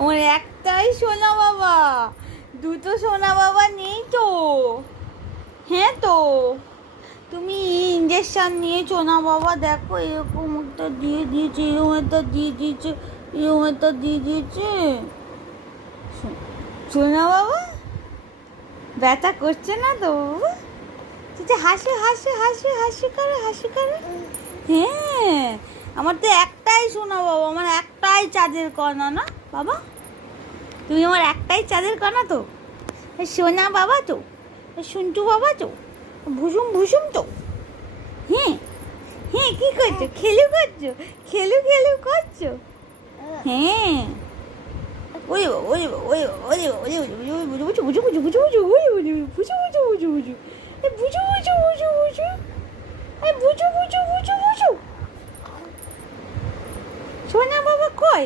আমার একটাই সোনা বাবা, দুটো সোনা বাবা নেই তো। হ্যাঁ তো, তুমি ইঞ্জেকশন নিয়েছো না বাবা? দেখো এরকম একটা দিয়ে দিয়েছে, এরকম একটা দিয়ে দিয়েছে, এরকম একটা দিয়ে দিয়েছে। সোনা বাবা, ব্যথা করছে না তো বাবা? তুই হাসি হাসি হাসি হাসি করে, হাসি করে। হ্যাঁ, আমার তো একটাই সোনা বাবা, আমার একটাই চাঁদের কণা না বাবা? তুমি আমার একটাই চাঁদের কণা তো? সোনা বাবা তো, সন্টু বাবা তো, ভুসুম ভুসুম তো। হ্যাঁ হ্যাঁ, কি করছো? খেলু করছো? খেলু খেলু করছো? হ্যাঁ। ওরে বাবা, ওরে বাবা, ওরে বাবা, ওরে বাবা, ওরে বাবা, বুঝু বুঝু বুঝু বুঝু বুঝু বুঝু ওরে বুঝু বুঝু বুঝু বুঝু বুঝু বুঝু বুঝু বুঝু বুঝু বুঝু বুঝু বুঝু বুঝু। সোনা বাবা কই?